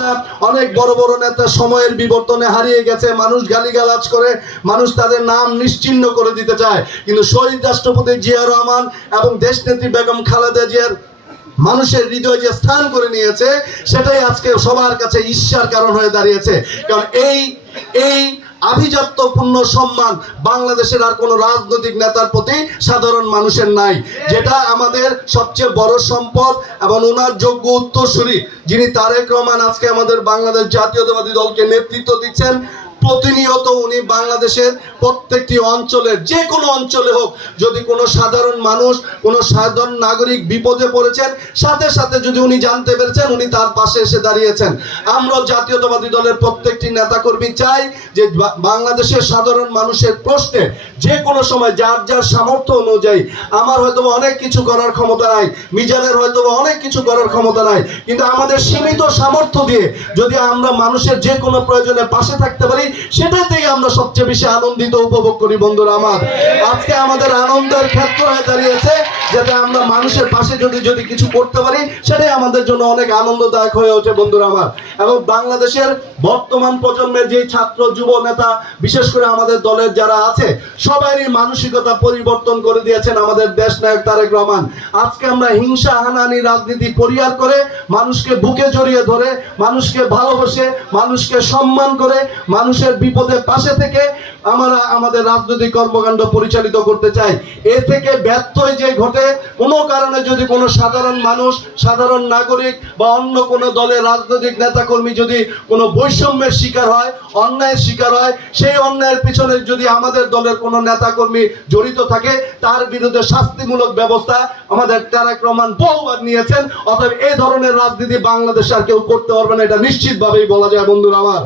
নেতা, অনেক বড় বড় নেতা সময়ের বিবর্তনে হারিয়ে গেছে। মানুষ গালিগালাজ করে, মানুষ তাদের নাম নিশ্চিহ্ন করে দিতে চায়, কিন্তু শহীদ রাষ্ট্রপতি জিয়া রহমান এবং দেশনেত্রী বেগম খালেদা জিয়ার মানুষের হৃদয় যে স্থান করে নিয়েছে, সেটাই আজকে সবার কাছে ঈর্ষার কারণ হয়ে দাঁড়িয়েছে। কারণ এই আভিজাত্যপূর্ণ সম্মান বাংলাদেশের আর কোনো রাজনৈতিক নেতার প্রতি সাধারণ মানুষের নাই, যেটা আমাদের সবচেয়ে বড় সম্পদ। এবং ওনার যোগ্য উত্তরসূরি যিনি তারেক রহমান আজকে আমাদের বাংলাদেশ জাতীয়তাবাদী দলকে নেতৃত্ব দিচ্ছেন, প্রতিনিয়ত উনি বাংলাদেশের প্রত্যেকটি অঞ্চলের, যে কোনো অঞ্চলে হোক, যদি কোনো সাধারণ মানুষ, কোনো সাধারণ নাগরিক বিপদে পড়েছেন, সাথে সাথে যদি উনি জানতে পেরেছেন, উনি তার পাশে এসে দাঁড়িয়েছেন। আমরা জাতীয়তাবাদী দলের প্রত্যেকটি নেতাকর্মী চাই যে বাংলাদেশের সাধারণ মানুষের প্রশ্নে যে কোনো সময় যার যার সামর্থ্য অনুযায়ী, আমার হয়তো অনেক কিছু করার ক্ষমতা নাই, মিজানের হয়তো অনেক কিছু করার ক্ষমতা নাই, কিন্তু আমাদের সীমিত সামর্থ্য দিয়ে যদি আমরা মানুষের যে কোনো প্রয়োজনে পাশে থাকতে পারি, সেটাতেই আমরা সবচেয়ে বেশি আনন্দিত উপভোগ করি। বন্ধুরা আমার, আজকে আমাদের আনন্দের ক্ষেত্র হয়ে দাঁড়িয়েছে, যাতে আমরা মানুষের পাশে যদি কিছু করতে পারি, সেটাই আমাদের জন্য অনেক আনন্দদায়ক হয়ে ওঠে। বন্ধুরা আমার, এবং বাংলাদেশের বর্তমান প্রজন্মের যে ছাত্র যুব নেতা, বিশেষ করে আমাদের দলের যারা আছে, সবারই মানসিকতা পরিবর্তন করে দিয়েছেন আমাদের দেশ নায়ক তারেক রহমান। আজকে আমরা হিংসা হানাহানি রাজনীতি পরিহার করে মানুষকে বুকে জড়িয়ে ধরে, মানুষকে ভালোবাসে, মানুষকে সম্মান করে, মানুষের বিপদে পাশে থেকে আমরা আমাদের রাজনৈতিক কর্মকাণ্ড পরিচালিত করতে চাই। এ থেকে ব্যত্যয় যে ঘটে, কোনো কারণে যদি কোনো সাধারণ মানুষ, সাধারণ নাগরিক বা অন্য কোনো দলের রাজনৈতিক নেতাকর্মী যদি কোনো বৈষম্যের শিকার হয়, অন্যায়ের শিকার হয়, সেই অন্যায়ের পিছনে যদি আমাদের দলের কোনো নেতাকর্মী জড়িত থাকে, তার বিরুদ্ধে শাস্তিমূলক ব্যবস্থা আমাদের তারেক রহমান বহুবার নিয়েছেন। অতএব এই ধরনের রাজনীতি বাংলাদেশে আর কেউ করতে পারবে না, এটা নিশ্চিতভাবেই বলা যায়। বন্ধুরা আমার,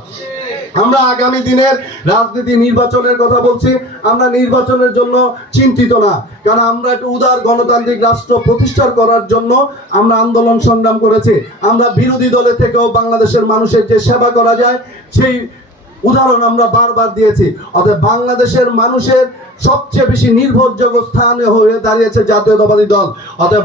আমরা আগামী দিনের রাজনীতি, নির্বাচনের কথা বলছি, আমরা নির্বাচনের জন্য চিন্তিত না, কারণ আমরা একটা উদার গণতান্ত্রিক রাষ্ট্র প্রতিষ্ঠা করার জন্য আমরা আন্দোলন সংগ্রাম করেছি। আমরা বিরোধী দলে থেকেও বাংলাদেশের মানুষের যে সেবা করা যায়, সেই উদাহরণ আমরা বারবার দিয়েছি। অতএব বাংলাদেশের মানুষের সবচেয়ে বেশি নির্ভরযোগ্য স্থানে হয়ে দাঁড়িয়েছে জাতীয়তাবাদী দল। অতএব